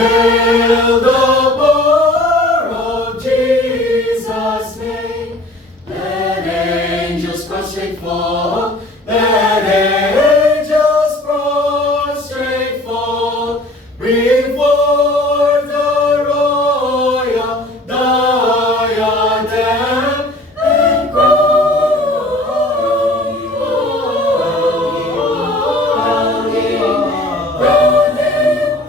Hail the birth of Jesus' name. Let angels prostrate fall. Let angels prostrate fall. Bring forth the royal diadem and crown him, crown him, crown him,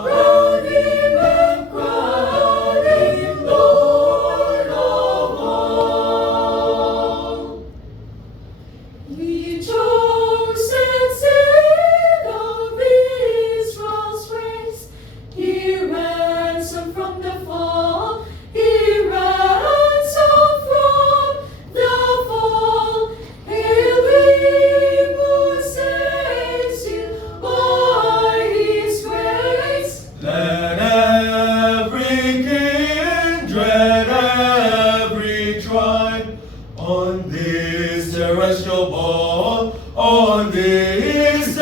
crown him, and crown him Lord of all. Rejoice and sing of Israel's praise. He ransomed from the fall. He ransomed from the fall. Hail him who saves you by his grace. Let every kindred, every tribe on this terrestrial ball, on this